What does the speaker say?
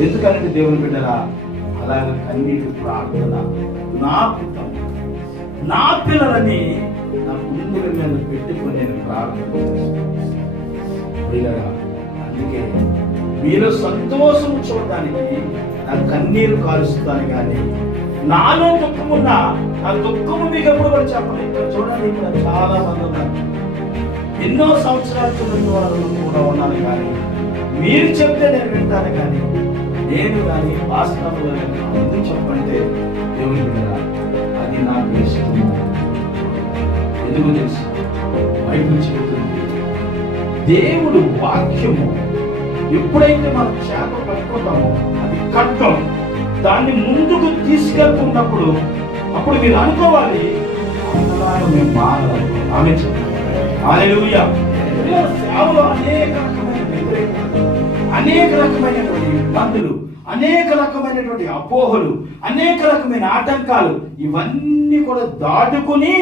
ఎందుకంటే దేవుని బిడ్డరా, అలాగే కన్నీటి ప్రార్థన నా పుత్రం నా పిల్లలని నా ముందుల మీద పెట్టుకొని నేను ప్రార్థన చేస్తాను. అందుకే మీరు సంతోషం చూడడానికి నా కన్నీరు కాలుస్తాను, కానీ నాలో దుఃఖమున్నా ఆ దుఃఖము మీకు ఎప్పుడు కూడా చెప్పలేదు. ఇక్కడ చూడండి, ఇక్కడ చాలా మంది ఉన్నారు, ఎన్నో సంవత్సరాల వారు కూడా ఉన్నాను, కానీ మీరు చెప్తే నేను వింటాను, కానీ నేను కానీ వాస్తవంలో ఎందుకు చెప్పంటే దేవుని బిడ్డరా, అది నాకు ఇష్టము. ఎందుకు తెలుసు? బైబిల్ చెబుతుంది, దేవుడు వాక్యము ఎప్పుడైతే మనం చేప పట్టుకుంటామో అది ఖడ్గం, దాన్ని ముందుకు తీసుకెళ్తున్నప్పుడు అప్పుడు మీరు అనుకోవాలి, మేము మారాలి. ఆమె చెప్పాలి హల్లెలూయా. సేవలో అనేక రకమైన వ్యతిరేకత, అనేక రకమైనటువంటి ఇబ్బందులు, అనేక రకమైనటువంటి అపోహలు, అనేక రకమైన ఆటంకాలు, ఇవన్నీ కూడా దాటుకుని